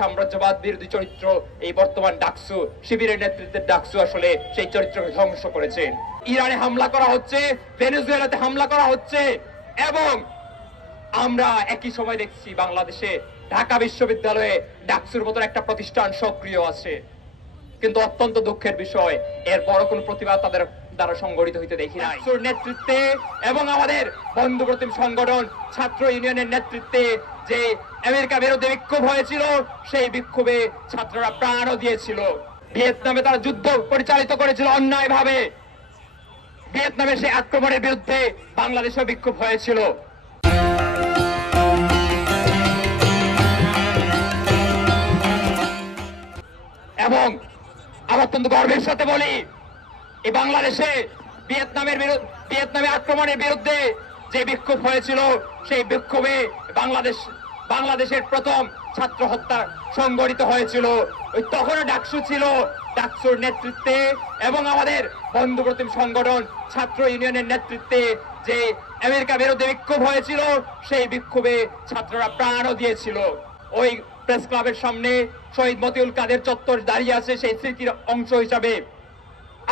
সাম্রাজ্যবাদ বিরোধী চরিত্র এই বর্তমান ডাকসু শিবিরের নেতৃত্বের ডাকসু আসলে সেই চরিত্রকে ধ্বংস করেছে। ইরানে হামলা করা হচ্ছে, ভেনেজুয়েলাতে হামলা করা হচ্ছে, এবং আমরা একই সময় দেখছি বাংলাদেশে ঢাকা বিশ্ববিদ্যালয়ে ডাকসুর মতো একটা প্রতিষ্ঠান সক্রিয় আছে। কিন্তু অত্যন্ত দুঃখের বিষয়, এর বড় কোনো প্রতিবাদ তাদের দ্বারা সংগঠিত হইতে দেখি নাই। ডাকসুর নেতৃত্বে এবং আমাদের বন্ধুপ্রতিম সংগঠন ছাত্র ইউনিয়নের নেতৃত্বে যে আমেরিকা বিরোধী বিক্ষোভ হয়েছিল, সেই বিক্ষোভে ছাত্ররা প্রাণও দিয়েছিল। ভিয়েতনামে তারা যুদ্ধ পরিচালিত করেছিল অন্যায়ভাবে। ভিয়েতনামে সেই আক্রমণের বিরুদ্ধে বাংলাদেশে বিক্ষোভ হয়েছিল। এবং আমার অত্যন্ত গর্বের সাথে বলি, এই বাংলাদেশে ভিয়েতনামে আক্রমণের বিরুদ্ধে যে বিক্ষোভ হয়েছিল, সেই বিক্ষোভে বাংলাদেশের প্রথম ছাত্র হত্যা সংগঠিত হয়েছিল। ওই তখনও ডাকসু ছিল। ডাকসুর নেতৃত্বে এবং আমাদের বন্ধুপ্রতিম সংগঠন ছাত্র ইউনিয়নের নেতৃত্বে যে আমেরিকা বিরোধী বিক্ষোভ হয়েছিল, সেই বিক্ষোভে ছাত্ররা প্রাণও দিয়েছিল। ওই প্রেস ক্লাবের সামনে শহীদ মতিউল কাদের চত্বর দাঁড়িয়ে আছে সেই স্মৃতির অংশ হিসাবে।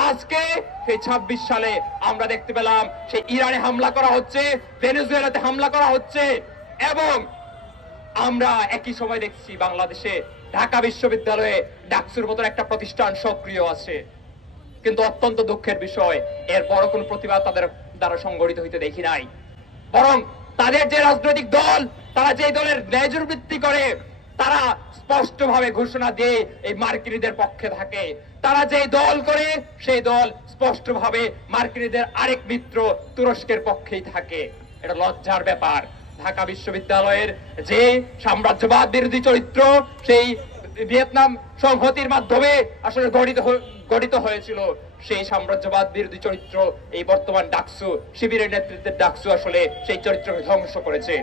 আজকে সেই 26 সালে আমরা দেখতে পেলাম সেই ইরানে হামলা করা হচ্ছে, ভেনেজুয়েলাতে হামলা করা হচ্ছে, এবং আমরা একই সময় দেখছি বাংলাদেশে ঢাকা বিশ্ববিদ্যালয়ে ডাকসুর মতো একটা প্রতিষ্ঠান সক্রিয় আছে। কিন্তু অত্যন্ত দুঃখের বিষয়, এর বড় কোনো প্রতিবাদ তাদের দ্বারা সংগঠিত হইতে দেখি নাই। বরং তাদের যে রাজনৈতিক দল, তারা যে দলের ন্যায্য ভিত্তি করে, তারা স্পষ্টভাবে ঘোষণা দিয়ে এই মার্কিনীদের পক্ষে থাকে। তারা যে দল করে, সেই দল স্পষ্টভাবে মার্কিনীদের আরেক মিত্র তুরস্কের পক্ষেই থাকে। এটা লজ্জার ব্যাপার। ঢাকা বিশ্ববিদ্যালয়ের যে সাম্রাজ্যবাদ বিরোধী চরিত্র, সেই ভিয়েতনাম সংহতির মাধ্যমে আসলে গঠিত হয়েছিল, সেই সাম্রাজ্যবাদ বিরোধী চরিত্র এই বর্তমান ডাকসু শিবিরের নেতৃত্বের ডাকসু আসলে সেই চরিত্রকে ধ্বংস করেছে।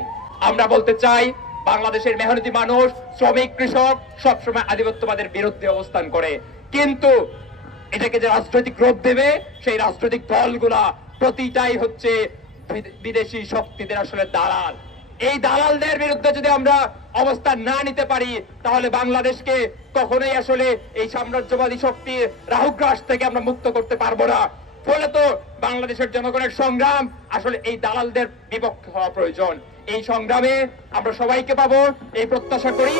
আমরা বলতে চাই, বাংলাদেশের মেহনতি মানুষ, শ্রমিক, কৃষক সবসময় আধিপত্যবাদের বিরুদ্ধে অবস্থান করে, কিন্তু এটাকে যে রাজনৈতিক রূপ দেবে, সেই রাজনৈতিক দলগুলা প্রতিটাই হচ্ছে বিদেশি শক্তিদের আসলে দালাল। এই দালালদের বিরুদ্ধে যদি আমরা অবস্থান না নিতে পারি, তাহলে বাংলাদেশকে কখনোই আসলে এই সাম্রাজ্যবাদী শক্তির রাহুগ্রাস থেকে আমরা মুক্ত করতে পারবো না। ফলে তো বাংলাদেশের জনগণের সংগ্রাম আসলে এই দালালদের বিপক্ষে হওয়া প্রয়োজন। এই সংগ্রামে আমরা সবাইকে পাবো, এই প্রত্যাশা করি।